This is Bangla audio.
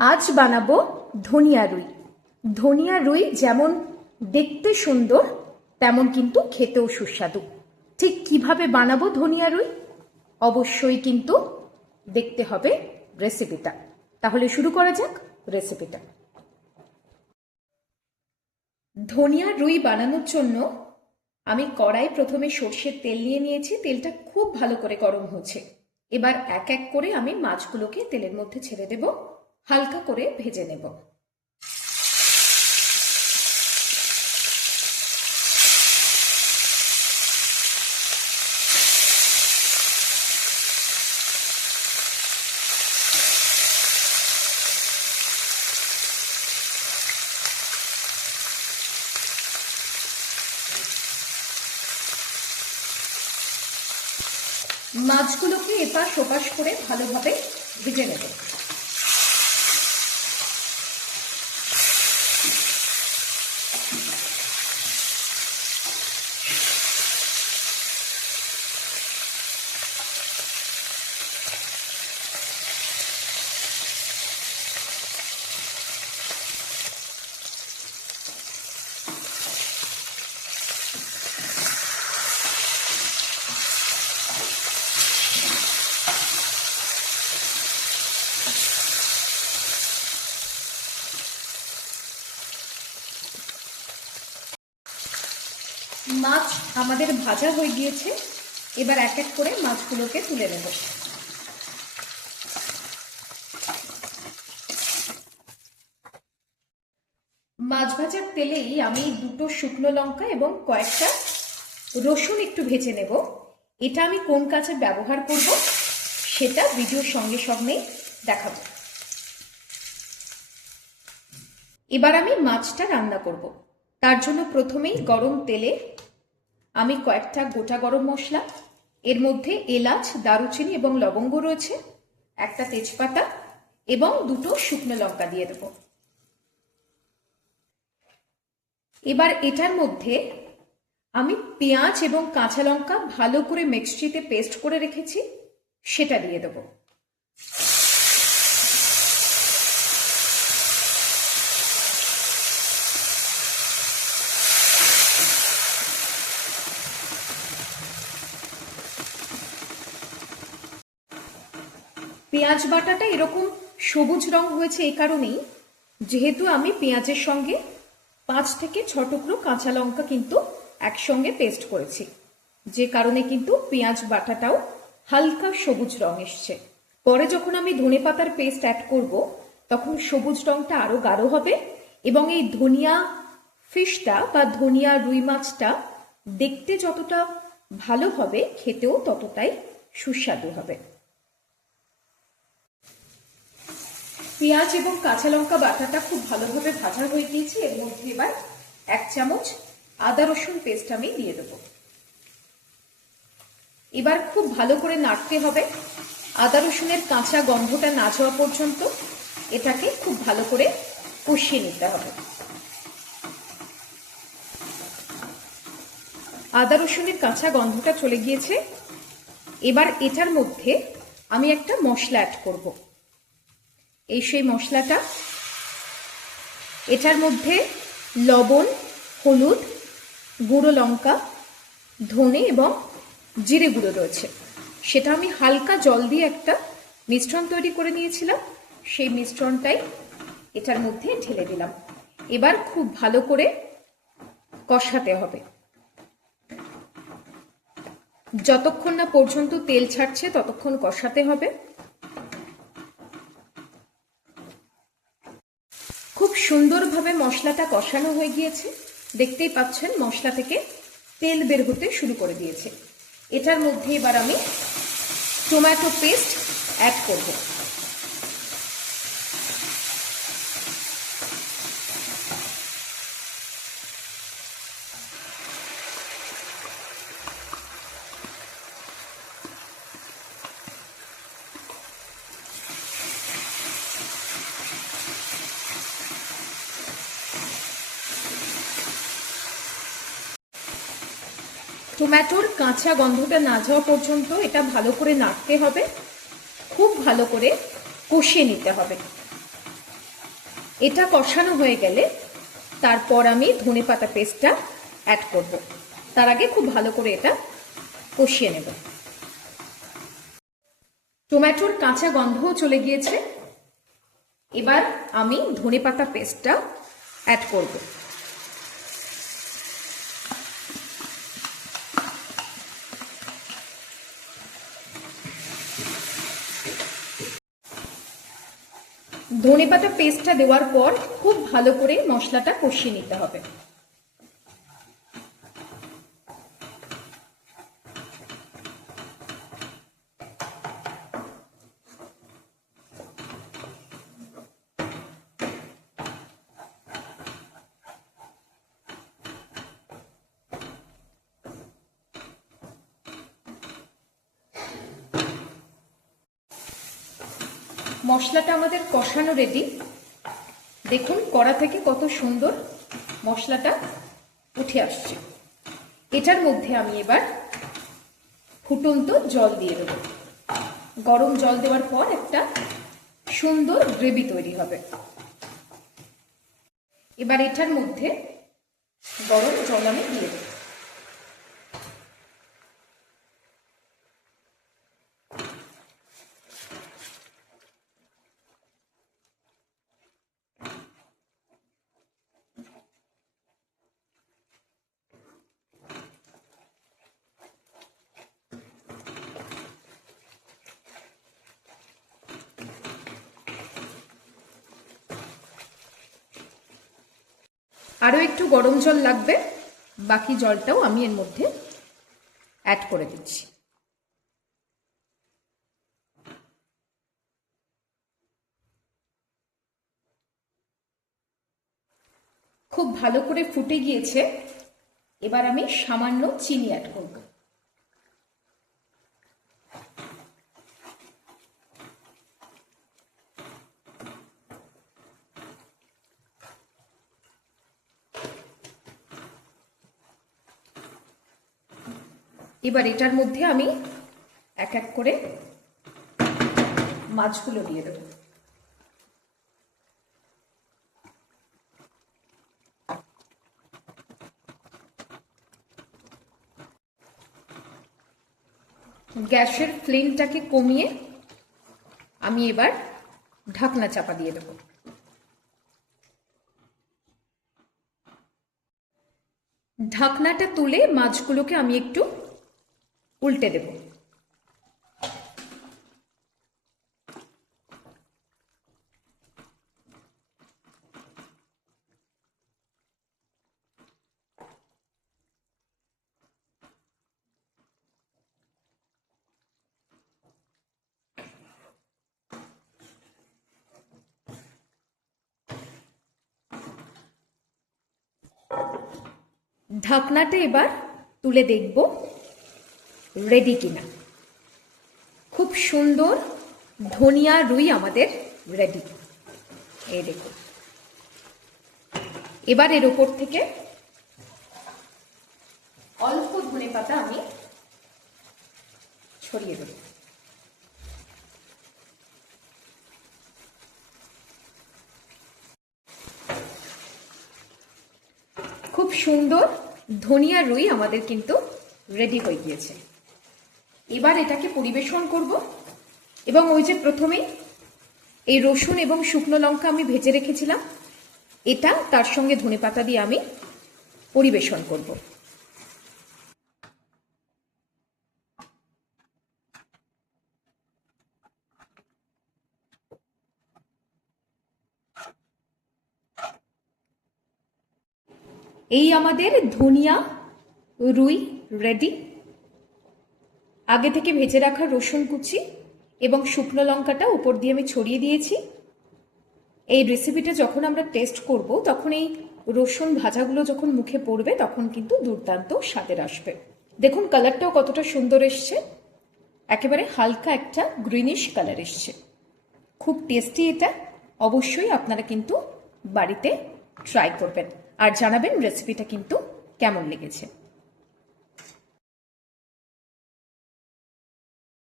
আজ বানাবো ধনিয়া রুই। ধনিয়া রুই যেমন দেখতে সুন্দর, তেমন কিন্তু খেতেও সুস্বাদু। ঠিক কীভাবে বানাবো ধনিয়া রুই? অবশ্যই কিন্তু দেখতে হবে রেসিপিটা। তাহলে শুরু করা যাক রেসিপিটা। ধনিয়া রুই বানানোর জন্য আমি কড়াই প্রথমে সর্ষের তেল নিয়ে নিয়েছি, তেলটা খুব ভালো করে গরম হচ্ছে। এবার এক এক করে আমি মাছগুলোকে তেলের মধ্যে ছেড়ে দেব। হালকা করে ভেজে নেব। মাছগুলোকে এপাশ ওপাশ করে ভালোভাবে ভেজে নেব। মাছ আমাদের ভাজা হয়ে গিয়েছে, এবার এক এক করে মাছগুলোকে তুলে নেব। মাছ ভাজার তেলেই আমি দুটো শুকনো লঙ্কা এবং কয়েকটা রসুন একটু ভেজে নেব। এটা আমি কোন কাজে ব্যবহার করব, সেটা ভিডিওর সঙ্গে সঙ্গেই দেখাবো। এবার আমি মাছটা রান্না করব। তার জন্য প্রথমেই গরম তেলে আমি কয়েকটা গোটা গরম মশলা, এর মধ্যে এলাচ, দারুচিনি এবং লবঙ্গ রয়েছে, একটা তেজপাতা এবং দুটো শুকনো লঙ্কা দিয়ে দেব। এবার এটার মধ্যে আমি পেঁয়াজ এবং কাঁচা লঙ্কা ভালো করে মিক্সচিতে পেস্ট করে রেখেছি, সেটা দিয়ে দেবো। পেঁয়াজ বাটাটা এরকম সবুজ রং হয়েছে এই কারণেই। যেহেতু আমি পেঁয়াজের সঙ্গে পাঁচ থেকে ছ টুকরো কাঁচা লঙ্কা কিন্তু একসঙ্গে পেস্ট করেছি। যে কারণে কিন্তু পেঁয়াজ বাটাটাও হালকা সবুজ রং এসছে। পরে যখন আমি ধনে পাতার পেস্ট অ্যাড করব, তখন সবুজ রংটা আরও গাঢ় হবে এবং এই ধনিয়া ফিশটা বা ধনিয়া রুই মাছটা দেখতে যতটা ভালো হবে, খেতেও ততটাই সুস্বাদু হবে। পেঁয়াজ এবং কাঁচা লঙ্কা বাটাটা খুব ভালোভাবে ভাজা হয়ে গিয়েছে, এর মধ্যে এবার এক চামচ আদা রসুন পেস্ট আমি দিয়ে দেবো। এবার খুব ভালো করে নাড়তে হবে। আদা রসুনের কাঁচা গন্ধটা না যাওয়া পর্যন্ত এটাকে খুব ভালো করে কষিয়ে নিতে হবে। আদা রসুনের কাঁচা গন্ধটা চলে গিয়েছে। এবার এটার মধ্যে আমি একটা মশলা অ্যাড করব। এই সেই মশলাটা। এটার মধ্যে লবণ, হলুদ, গুঁড়ো লঙ্কা, ধনে এবং জিরে গুঁড়ো রয়েছে। সেটা আমি হালকা জল দিয়ে একটা মিশ্রণ তৈরি করে নিয়েছিলাম। সেই মিশ্রণটাই এটার মধ্যে ঢেলে দিলাম। এবার খুব ভালো করে কষাতে হবে। যতক্ষণ না পর্যন্ত তেল ছাড়ছে, ততক্ষণ কষাতে হবে খুব সুন্দরভাবে মশলাটা কষানো হয়ে গিয়েছে। দেখতেই পাচ্ছেন, মশলা থেকে তেল বের হতে শুরু করে দিয়েছে। এটার মধ্যে এবার আমি টোম্যাটো পেস্ট অ্যাড করব। টমেটোর কাঁচা গন্ধটা না যাওয়া পর্যন্ত এটা ভালো করে নাড়তে হবে। খুব ভালো করে কষিয়ে নিতে হবে। এটা কষানো হয়ে গেলে তারপর আমি ধনে পাতা পেস্টটা অ্যাড করব। তার আগে খুব ভালো করে এটা কষিয়ে নেব। টমেটোর কাঁচা গন্ধও চলে গিয়েছে। এবার আমি ধনে পাতা পেস্টটা অ্যাড করব। ধনে পাতা পেস্টটা দেওয়ার পর খুব ভালো করে মশলাটা কষিয়ে নিতে হবে। মশলাটা আমাদের কষানো রেডি দেখুন, কড়া থেকে কত সুন্দর মশলাটা উঠে আসছে। এটার মধ্যে আমি এবার ফুটন্ত জল দিয়ে দেবো। গরম জল দেওয়ার পর একটা সুন্দর গ্রেভি তৈরি হবে। এবার এটার মধ্যে গরম জল আমি দিয়ে দেবো। আরও একটু গরম জল লাগবে, বাকি জলটাও আমি এর মধ্যে অ্যাড করে দিচ্ছি। খুব ভালো করে ফুটে গিয়েছে, এবার আমি সামান্য চিনি অ্যাড করব। এবার এটার মধ্যে আমি এক এক করে মাছগুলো দিয়ে দেবো। গ্যাসের ফ্লেমটাকে কমিয়ে আমি এবার ঢাকনা চাপা দিয়ে দেবো। ঢাকনাটা তুলে মাছগুলোকে আমি একটু উল্টে দেব। ঢাকনাটা এবার তুলে দেখব। রেডি কিনা। খুব সুন্দর ধনিয়া রুই আমাদের রেডি এই দেখুন। এবার এর ওপর থেকে অল্প ধনে পাতা আমি ছড়িয়ে দেব। খুব সুন্দর ধনিয়া রুই আমাদের কিন্তু রেডি হয়ে গিয়েছে। এবার এটাকে পরিবেশন করব। এবং ওই যে প্রথমেই এই রসুন এবং শুকনো লঙ্কা আমি ভেজে রেখেছিলাম। এটা তার সঙ্গে ধনে পাতা দিয়ে আমি পরিবেশন করব। এই আমাদের ধনিয়া রুই রেডি। আগে থেকে ভেজে রাখা রসুন কুচি এবং শুকনো লঙ্কাটা উপর দিয়ে আমি ছড়িয়ে দিয়েছি। এই রেসিপিটা যখন আমরা টেস্ট করব, তখন এই রসুন ভাজাগুলো যখন মুখে পড়বে, তখন কিন্তু দুর্দান্ত স্বাদের আসবে। দেখুন কালারটাও কতটা সুন্দর এসছে। একেবারে হালকা একটা গ্রিনিশ কালার এসছে। খুব টেস্টি এটা। অবশ্যই আপনারা কিন্তু বাড়িতে ট্রাই করবেন। আর জানাবেন রেসিপিটা কিন্তু কেমন লেগেছে।